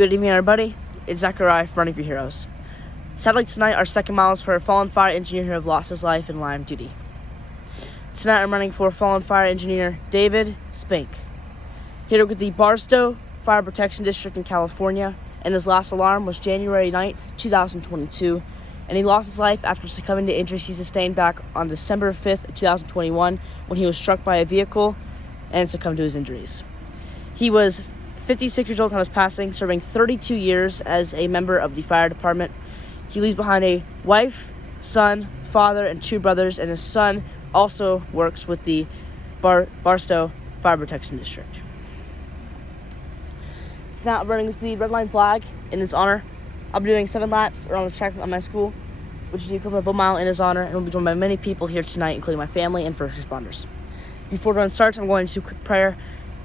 Good evening, everybody. It's Zachariah from Running for Heroes. Sadly, tonight our second mile is for a fallen fire engineer who have lost his life in line of duty. Tonight I'm running for fallen fire engineer David Spink. He worked with the Barstow Fire Protection District in California, and his last alarm was January 9th, 2022, and he lost his life after succumbing to injuries he sustained back on December 5th, 2021, when he was struck by a vehicle and succumbed to his injuries. He was 56 years old on his passing, serving 32 years as a member of the fire department. He leaves behind a wife, son, father, and two brothers, and his son also works with the Barstow Fire Protection District. It's now running with the red line flag in his honor. I'll be doing 7 laps around the track at my school, which is the equivalent of a mile in his honor, and we'll be joined by many people here tonight, including my family and first responders. Before the run starts, I'm going to do a quick prayer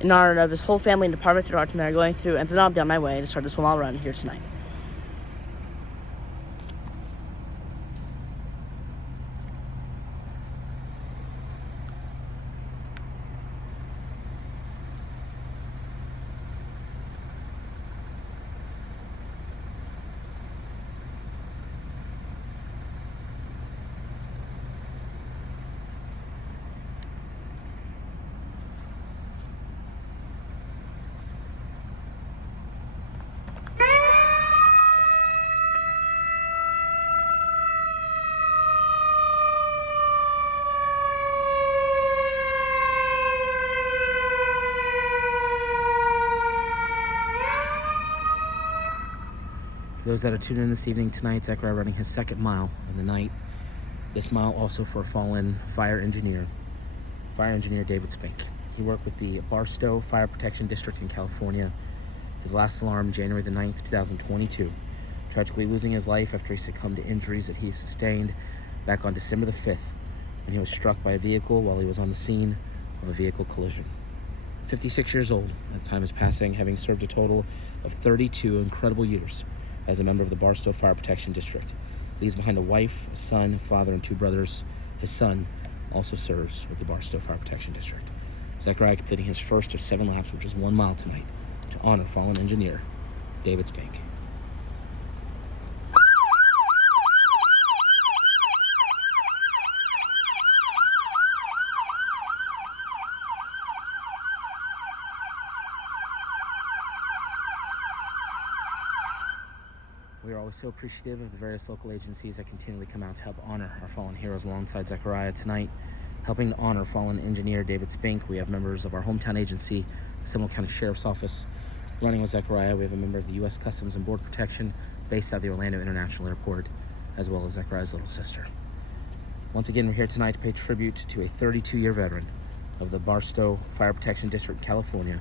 in honor of his whole family and department through our team that are going through, and then I'll be on my way to start this 1 mile run here tonight. For those that are tuning in this evening, tonight, Zachariah running his second mile of the night. This mile also for fallen fire engineer David Spink. He worked with the Barstow Fire Protection District in California. His last alarm, January the 9th, 2022. Tragically losing his life after he succumbed to injuries that he sustained back on December the 5th when he was struck by a vehicle while he was on the scene of a vehicle collision. 56 years old at the time of his passing, having served a total of 32 incredible years as a member of the Barstow Fire Protection District. He leaves behind a wife, a son, father, and 2 brothers. His son also serves with the Barstow Fire Protection District. Zachariah completing his first of 7 laps, which is 1 mile tonight, to honor fallen engineer David Spink. We are always so appreciative of the various local agencies that continually come out to help honor our fallen heroes alongside Zachariah tonight. Helping to honor fallen engineer David Spink, we have members of our hometown agency, the Seminole County Sheriff's Office. Running with Zachariah, we have a member of the U.S. Customs and Border Protection based out of the Orlando International Airport, as well as Zachariah's little sister. Once again, we're here tonight to pay tribute to a 32-year veteran of the Barstow Fire Protection District in California,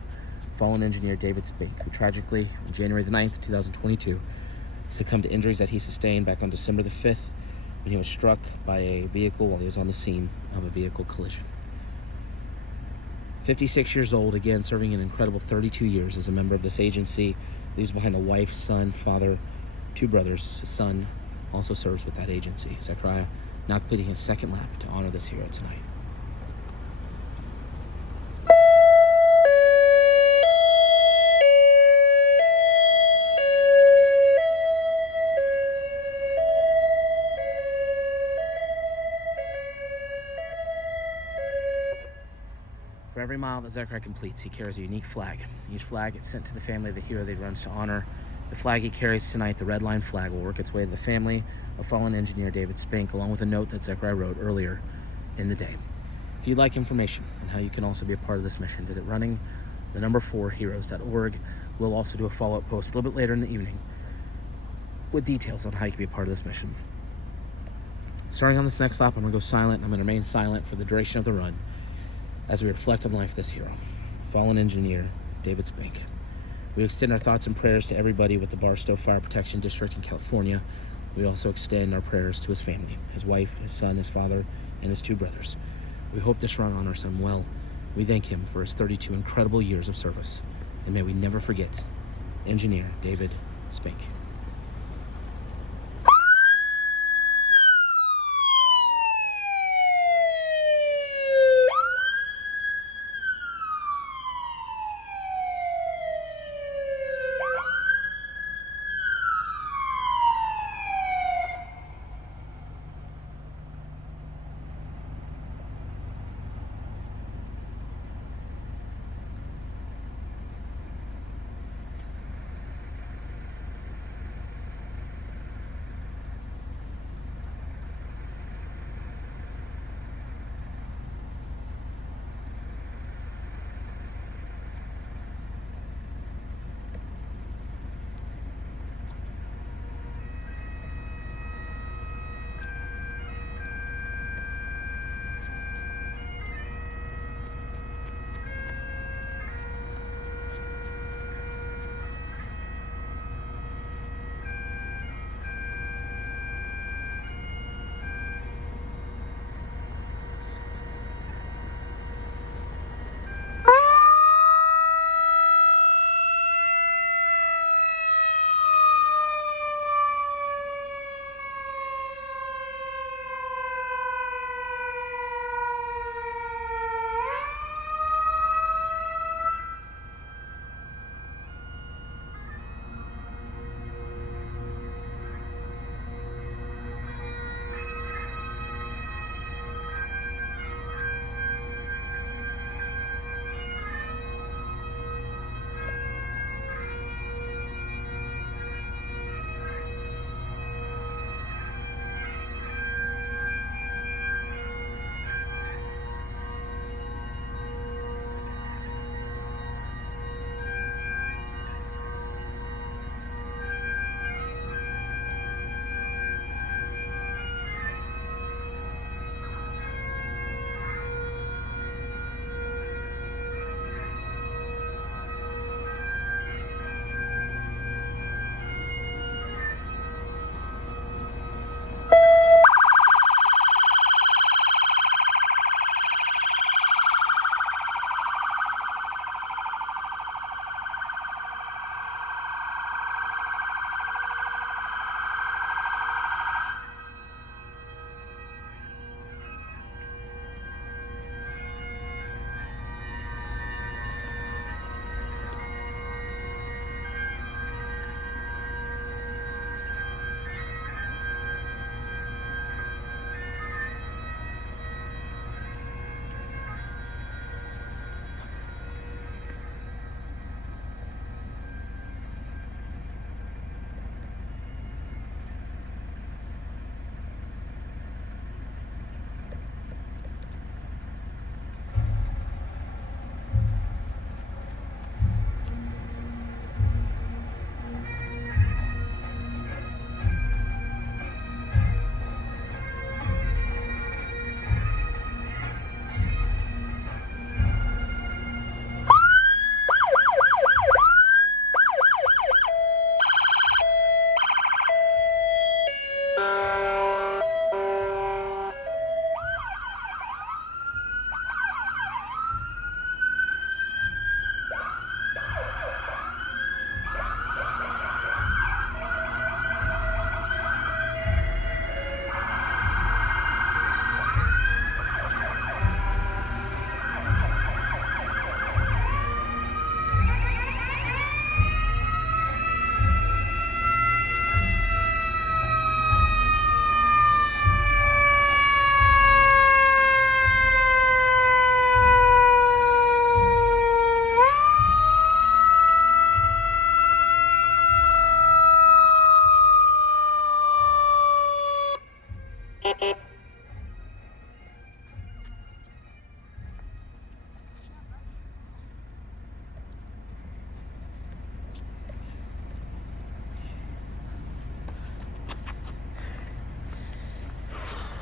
fallen engineer David Spink, who tragically, on January the 9th, 2022, succumbed to injuries that he sustained back on December the 5th when he was struck by a vehicle while he was on the scene of a vehicle collision. 56 years old, again, serving an incredible 32 years as a member of this agency, leaves behind a wife, son, father, 2 brothers. His son also serves with that agency. Zachariah now completing his second lap to honor this hero tonight. For every mile that Zachariah completes, he carries a unique flag. Each flag is sent to the family of the hero that he runs to honor. The flag he carries tonight, the red line flag, will work its way to the family of fallen engineer David Spink, along with a note that Zachariah wrote earlier in the day. If you'd like information on how you can also be a part of this mission, visit running4heroes.org. We'll also do a follow-up post a little bit later in the evening with details on how you can be a part of this mission. Starting on this next lap, I'm going to go silent. I'm going to remain silent for the duration of the run as we reflect on the life of this hero, fallen engineer David Spink. We extend our thoughts and prayers to everybody with the Barstow Fire Protection District in California. We also extend our prayers to his family, his wife, his son, his father, and his 2 brothers. We hope this run honors him well. We thank him for his 32 incredible years of service, and may we never forget engineer David Spink.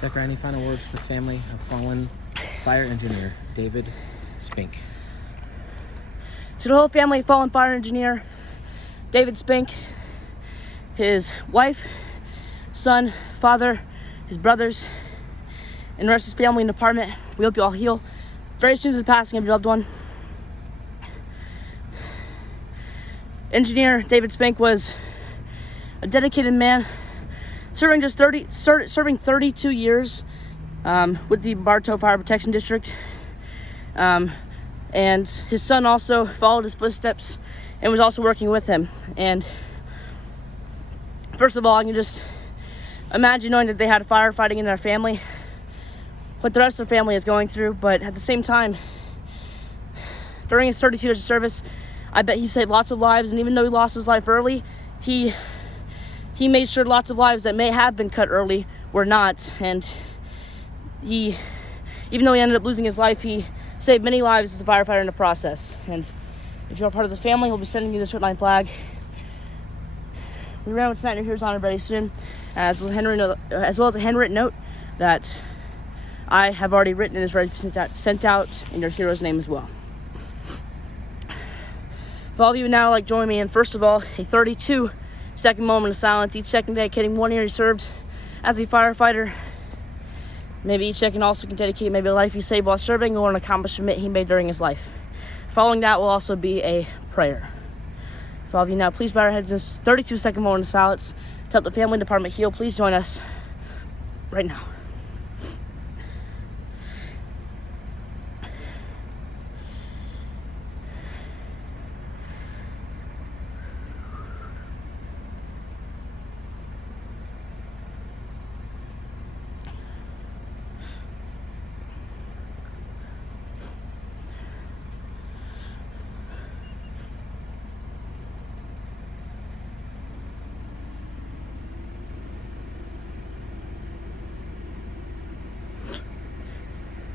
Zachariah, any final words for the family of fallen fire engineer David Spink? To the whole family of fallen fire engineer David Spink, his wife, son, father, his brothers, and the rest of his family and department, we hope you all heal very soon to the passing of your loved one. Engineer David Spink was a dedicated man, serving 32 years with the Barstow Fire Protection District. And his son also followed his footsteps and was also working with him. And first of all, I can just imagine knowing that they had firefighting in their family, what the rest of their family is going through. But at the same time, during his 32 years of service, I bet he saved lots of lives. And even though he lost his life early, he made sure lots of lives that may have been cut early were not. And even though he ended up losing his life, he saved many lives as a firefighter in the process. And if you're a part of the family, we'll be sending you this red line flag. We ran with tonight in your hero's honor very soon, as well as a handwritten note that I have already written and is ready to be sent out in your hero's name as well. If all of you would now like join me in, first of all, a 32-second moment of silence, each second dedicating 1 year he served as a firefighter. Maybe each second also can dedicate maybe a life he saved while serving or an accomplishment he made during his life. Following that will also be a prayer. For all of you now, please bow your heads in this 32-second moment of silence to help the family department heal. Please join us right now.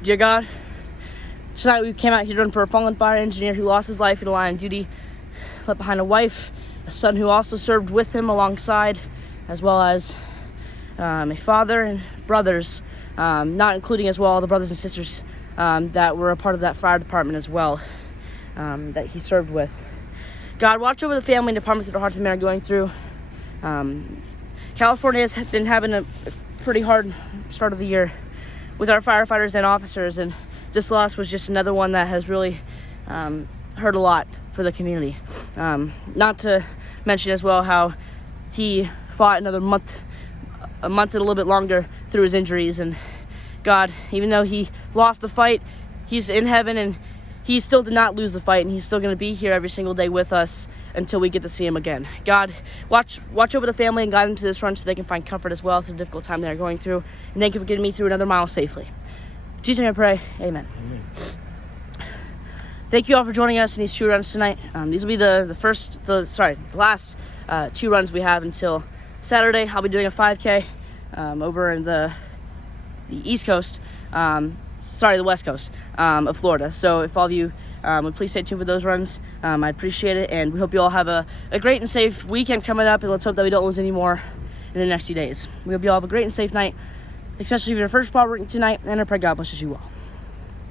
Dear God, tonight we came out here to run for a fallen fire engineer who lost his life in the line of duty, left behind a wife, a son who also served with him alongside, as well as a father and brothers, not including as well the brothers and sisters that were a part of that fire department as well, that he served with. God, watch over the family and department that our hearts and men are going through. California has been having a pretty hard start of the year with our firefighters and officers, and this loss was just another one that has really hurt a lot for the community. Not to mention as well how he fought another month and a little bit longer through his injuries. And God, even though he lost the fight, he's in heaven and he still did not lose the fight, and he's still going to be here every single day with us until we get to see him again. God, watch over the family and guide them to this run so they can find comfort as well through the difficult time they're going through. And thank you for getting me through another mile safely. In Jesus' name I pray, amen. Thank you all for joining us in these 2 runs tonight. These will be the last 2 runs we have until Saturday. I'll be doing a 5K over in the East Coast. The West Coast of Florida. So if all of you would please stay tuned for those runs, I'd appreciate it. And we hope you all have a great and safe weekend coming up. And let's hope that we don't lose any more in the next few days. We hope you all have a great and safe night, especially if you're first part working tonight. And I pray God blesses you all.